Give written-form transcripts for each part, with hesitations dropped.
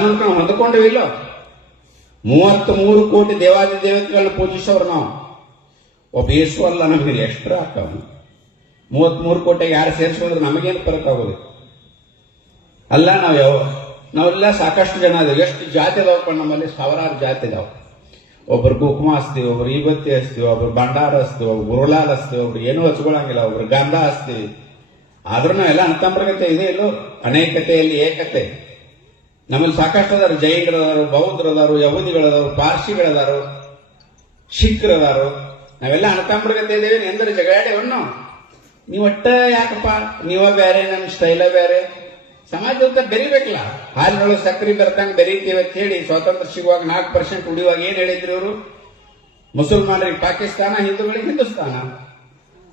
ನಾವು ಹೊಂದ್ಕೊಂಡಿವಿಲ್ಲ. 33 ಕೋಟಿ ದೇವಾದಿ ದೇವತೆಗಳನ್ನ ಪೂಜಿಸೋರು ನಾವು. ಒಬ್ಬ ಯೇಸು ಅಲ್ಲ, ನಮಗೆ ಎಷ್ಟು ಆಗ್ತಾವ? 33 ಕೋಟಿಗೆ ಯಾರು ಸೇರಿಸೋದ್ರೆ ನಮಗೇನು ಫರಕ್ ಆಗೋದು? ಅಲ್ಲ, ನಾವೆಲ್ಲ ಸಾಕಷ್ಟು ಜನ ಅದೇವೆ. ಎಷ್ಟು ಜಾತಿ ಅದಾವಪ್ಪ ನಮ್ಮಲ್ಲಿ? ಸಾವಿರಾರು ಜಾತಿ ಇದಾವ. ಒಬ್ರು ಕುಕುಮ ಹಚ್ತೀವಿ, ಒಬ್ರು ಈಬತ್ತಿ ಹಚ್ತೀವಿ, ಒಬ್ರು ಭಂಡಾರ ಹಚ್ತೀವಿ, ಒಬ್ರು ಗುರುಲಾಲ್ ಹಚ್ತೀವಿ, ಒಬ್ರು ಏನೂ ಹಚ್ಕೊಳಂಗಿಲ್ಲ, ಒಬ್ರು ಗಂಧ ಹಚ್ತೀವಿ. ಆದ್ರೂ ನಾವೆಲ್ಲ ಅಂತಂಬ್ರಗತೆ ಇದೆ ಇಲ್ಲೋ? ಅನೇಕತೆಯಲ್ಲಿ ಏಕತೆ. ನಮ್ಮಲ್ಲಿ ಸಾಕಷ್ಟು ಅದಾರು. ಜೈನರದಾರು, ಬೌದ್ಧರದಾರು, ಯಹೂದಿಗಳದಾರು, ಪಾರ್ಸಿಗಳದಾರು, ಶಿಖ್ರದಾರು. ನಾವೆಲ್ಲ ಅಣತಾಂಬ್ರಗತೆ ಇದ್ದೇವೆ. ಎಂದರೆ ಜಗಳಾಡೇವನ್ನು ನೀವು ಒಟ್ಟ ಯಾಕಪ್ಪ? ನೀವ ಬೇರೆ, ನಮ್ಮ ಸ್ಟೈಲ ಬೇರೆ. ಸಮಾಜದ ಬೆರಿಬೇಕಲ್ಲ. ಹಾಲಿನೊಳಗೆ ಸಕ್ಕರೆ ಬೆರ್ತಂಗ ಬೆರೀತೀವಿ ಅಂತ ಹೇಳಿ ಸ್ವಾತಂತ್ರ್ಯ ಸಿಗುವಾಗ 4% ಉಳಿಯುವಾಗ ಏನ್ ಹೇಳಿದ್ರು ಇವರು? ಮುಸಲ್ಮಾನರಿಗೆ ಪಾಕಿಸ್ತಾನ, ಹಿಂದೂಗಳಿಗೆ ಹಿಂದೂಸ್ತಾನ.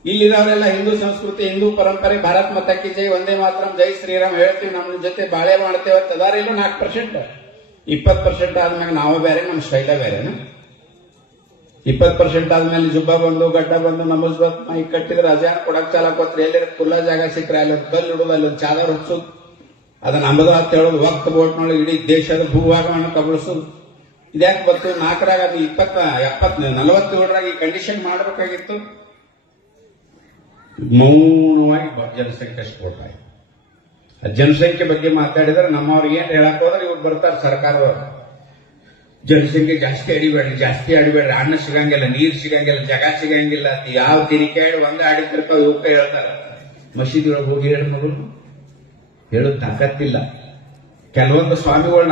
ಇಲ್ಲಿರೋರೆಲ್ಲ ಹಿಂದೂ ಸಂಸ್ಕೃತಿ, ಹಿಂದೂ ಪರಂಪರೆ, ಭಾರತ್ ಮಾತಾಕಿ ಜೈ, ಒಂದೇ ಮಾತ್ರ, ಜೈ ಶ್ರೀರಾಮ್ ಹೇಳ್ತೀವಿ, ನಮ್ಮ ಜೊತೆ ಬಾಳೆ ಮಾಡ್ತೇವೆ ಅಂತ ಅದಾರ. ಇಲ್ಲ 4%. 20% ಆದ್ಮೇಲೆ ನಾವು ಬೇರೆ, ನಮ್ಮ ಸ್ಟೈಲ ಬೇರೆನಾ? 20% ಆದ್ಮೇಲೆ ಜುಬ್ಬ ಬಂದು, ಗಡ್ಡ ಬಂದು, ನಮಸ್ ಮೈ ಕಟ್ಟಿದ್ರೆ ಅಜಾನ್ ಕೊಡಕ್ ಚಾಲಕೋತ್ರಿ. ಎಲ್ಲಿರ ಖುಲ್ಲಾ ಜಾಗ ಸಿಕ್ಕರೆ ಅಲ್ಲಿ ಒಂದು ಕಲ್ಲು ಇಡುದು, ಅಲ್ಲಿ ಒಂದು ಚಾದರ್ ಹುಡ್ಸೋದು, ಅದನ್ನ ಅಂಬದ ಅಂತ ಹೇಳೋದು, ವಕ್ತ ಬೋಟ್ನೊಳಗೆ ಇಡೀ ದೇಶದ ಭೂಭಾಗವನ್ನು ಕಬಳಿಸೋದು. ಇದ್ಯಾಕೆ ಬರ್ತು? 4ರಾಗ ಅದು 47ರಾಗ ಈ ಕಂಡೀಷನ್ ಮಾಡಬೇಕಾಗಿತ್ತು. ಮೌನವಾಗಿ ಜನಸಂಖ್ಯೆ ಸ್ಫೋಟ ಆಯ್ತು. ಜನಸಂಖ್ಯೆ ಬಗ್ಗೆ ಮಾತಾಡಿದ್ರೆ ನಮ್ಮವ್ರಿಗೆ ಏನ್ ಹೇಳಕ್ ಹೋದ್ರೆ ಇವ್ರು ಬರ್ತಾರೆ ಸರ್ಕಾರದವ್ರು. ಜನಸಂಖ್ಯೆ ಜಾಸ್ತಿ ಅಡಿಬೇಡ್ರಿ, ಅನ್ನ ಸಿಗಂಗಿಲ್ಲ, ನೀರ್ ಸಿಗಂಗಿಲ್ಲ, ಜಗ ಸಿಗಂಗಿಲ್ಲ. ಯಾವ ತಿರಿಕಾಡಿ ಒಂದೇ ಆಡಿತಿರ್ತಾವ ಇವಕ್ಕ ಹೇಳ್ತಾರ. ಮಸೀದಿ ಒಳಗೆ ಹೋಗಿ ಹೇಳಿ ಮಗಳು ಹೇಳೋದ್ ತಾಕತ್ತಿಲ್ಲ. ಕೆಲವೊಂದು ಸ್ವಾಮಿಗಳು